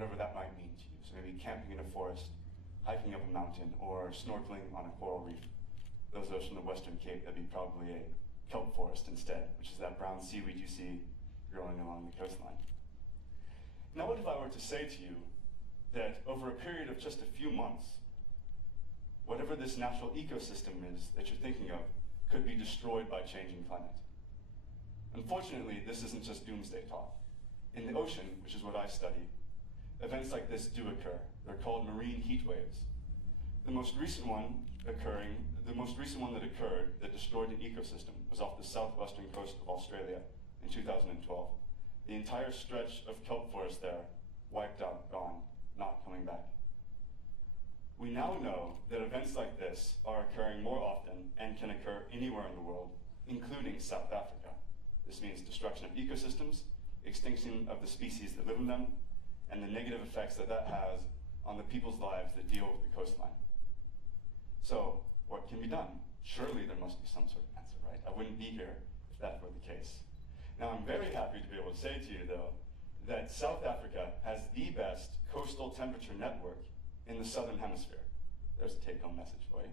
whatever that might mean to you. So maybe camping in a forest, hiking up a mountain, or snorkeling on a coral reef. Those of us from the Western Cape, that'd be probably a kelp forest instead, which is that brown seaweed you see growing along the coastline. Now, what if I were to say to you that over a period of just a few months, whatever this natural ecosystem is that you're thinking of could be destroyed by changing climate? Unfortunately, this isn't just doomsday talk. In the ocean, which is what I study, events like this do occur. They're called marine heat waves. The most recent one that occurred that destroyed an ecosystem was off the southwestern coast of Australia in 2012. The entire stretch of kelp forest there wiped out, gone, not coming back. We now know that events like this are occurring more often and can occur anywhere in the world, including South Africa. This means destruction of ecosystems, extinction of the species that live in them, and the negative effects that that has on the people's lives that deal with the coastline. So, what can be done? Surely there must be some sort of answer, right? I wouldn't be here if that were the case. Now, I'm very happy to be able to say to you, though, that South Africa has the best coastal temperature network in the southern hemisphere. There's a take-home message for you.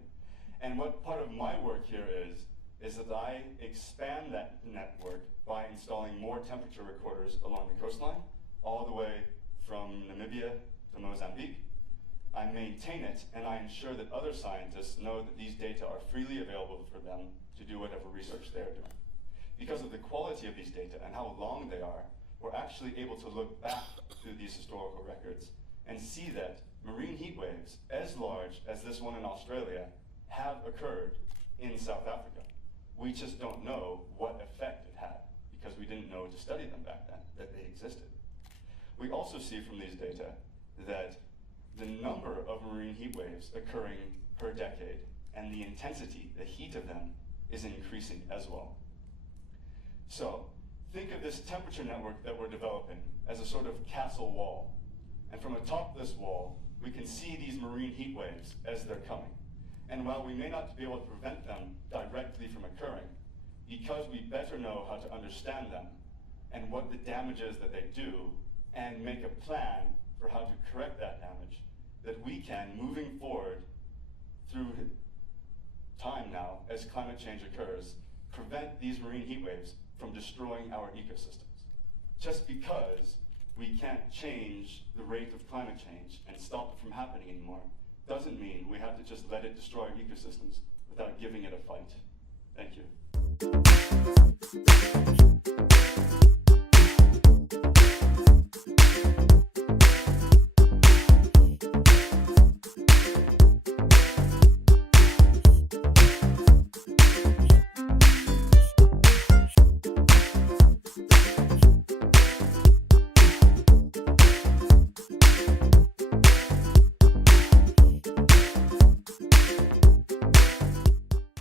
And what part of my work here is that I expand that network by installing more temperature recorders along the coastline, all the way from Namibia to Mozambique. I maintain it, and I ensure that other scientists know that these data are freely available for them to do whatever research they're doing. Because of the quality of these data and how long they are, we're actually able to look back through these historical records and see that marine heat waves as large as this one in Australia have occurred in South Africa. We just don't know what effect it had because we didn't know to study them back then, that they existed. We also see from these data that the number of marine heat waves occurring per decade and the intensity, the heat of them, is increasing as well. So think of this temperature network that we're developing as a sort of castle wall. And from atop this wall, we can see these marine heat waves as they're coming. And while we may not be able to prevent them directly from occurring, because we better know how to understand them and what the damage is that they do, and make a plan for how to correct that damage, that we can, moving forward through time now, as climate change occurs, prevent these marine heat waves from destroying our ecosystems. Just because we can't change the rate of climate change and stop it from happening anymore doesn't mean we have to just let it destroy our ecosystems without giving it a fight. Thank you.